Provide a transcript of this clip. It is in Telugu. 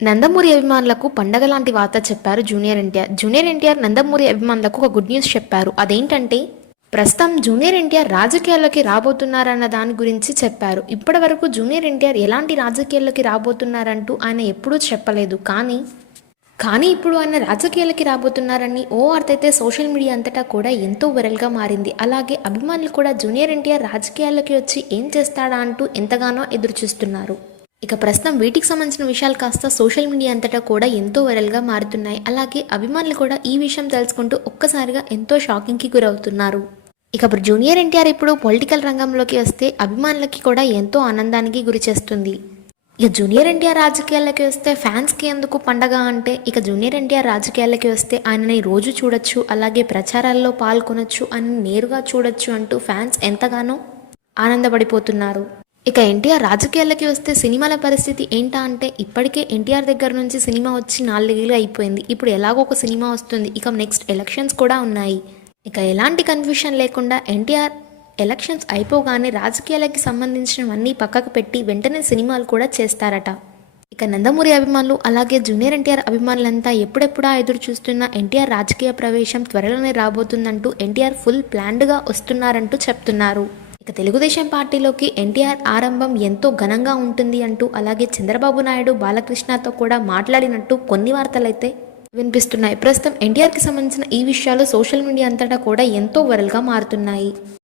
నందమూరి అభిమానులకు పండగ లాంటి వార్త చెప్పారు జూనియర్ ఎన్టీఆర్. జూనియర్ ఎన్టీఆర్ నందమూరి అభిమానులకు ఒక గుడ్ న్యూస్ చెప్పారు. అదేంటంటే ప్రస్తుతం జూనియర్ ఎన్టీఆర్ రాజకీయాల్లోకి రాబోతున్నారన్న దాని గురించి చెప్పారు. ఇప్పటి వరకు జూనియర్ ఎన్టీఆర్ ఎలాంటి రాజకీయాల్లోకి రాబోతున్నారంటూ ఆయన ఎప్పుడూ చెప్పలేదు. కానీ ఇప్పుడు ఆయన రాజకీయాలకి రాబోతున్నారని ఓ వార్త అయితే సోషల్ మీడియా అంతటా కూడా ఎంతో వైరల్గా మారింది. అలాగే అభిమానులు కూడా జూనియర్ ఎన్టీఆర్ రాజకీయాల్లోకి వచ్చి ఏం చేస్తాడా అంటూ ఎంతగానో ఎదురుచూస్తున్నారు. ఇక ప్రస్తుతం వీటికి సంబంధించిన విషయాలు కాస్త సోషల్ మీడియా అంతటా కూడా ఎంతో వైరల్గా మారుతున్నాయి. అలాగే అభిమానులు కూడా ఈ విషయం తెలుసుకుంటూ ఒక్కసారిగా ఎంతో షాకింగ్కి గురవుతున్నారు. ఇక ఇప్పుడు జూనియర్ ఎన్టీఆర్ ఇప్పుడు పొలిటికల్ రంగంలోకి వస్తే అభిమానులకి కూడా ఎంతో ఆనందానికి గురి చేస్తుంది. ఇక జూనియర్ ఎన్టీఆర్ రాజకీయాలకి వస్తే ఫ్యాన్స్కి ఎందుకు పండగ అంటే, ఇక జూనియర్ ఎన్టీఆర్ రాజకీయాలకి వస్తే ఆయనని రోజు చూడొచ్చు, అలాగే ప్రచారాల్లో పాల్గొనొచ్చు, అని నేరుగా చూడొచ్చు అంటూ ఫ్యాన్స్ ఎంతగానో ఆనందపడిపోతున్నారు. ఇక ఎన్టీఆర్ రాజకీయాలకి వస్తే సినిమాల పరిస్థితి ఏంటా అంటే, ఇప్పటికే ఎన్టీఆర్ దగ్గర నుంచి సినిమా వచ్చి 4 ఏళ్ళు అయిపోయింది. ఇప్పుడు ఎలాగో ఒక సినిమా వస్తుంది. ఇక నెక్స్ట్ ఎలక్షన్స్ కూడా ఉన్నాయి. ఇక ఎలాంటి కన్ఫ్యూషన్ లేకుండా ఎన్టీఆర్ ఎలక్షన్స్ అయిపోగానే రాజకీయాలకి సంబంధించినవన్నీ పక్కకు పెట్టి వెంటనే సినిమాలు కూడా చేస్తారట. ఇక నందమూరి అభిమానులు అలాగే జూనియర్ ఎన్టీఆర్ అభిమానులంతా ఎప్పుడెప్పుడా ఎదురు చూస్తున్న ఎన్టీఆర్ రాజకీయ ప్రవేశం త్వరలోనే రాబోతుందంటూ ఎన్టీఆర్ ఫుల్ ప్లాన్డ్గా వస్తున్నారంటూ చెప్తున్నారు. ఇక తెలుగుదేశం పార్టీలోకి ఎన్టీఆర్ ఆరంభం ఎంతో ఘనంగా ఉంటుంది అంటూ, అలాగే చంద్రబాబు నాయుడు బాలకృష్ణతో కూడా మాట్లాడినట్టు కొన్ని వార్తలైతే వినిపిస్తున్నాయి. ప్రస్తుతం ఎన్టీఆర్కి సంబంధించిన ఈ విషయాలు సోషల్ మీడియా అంతటా కూడా ఎంతో వైరల్గా మారుతున్నాయి.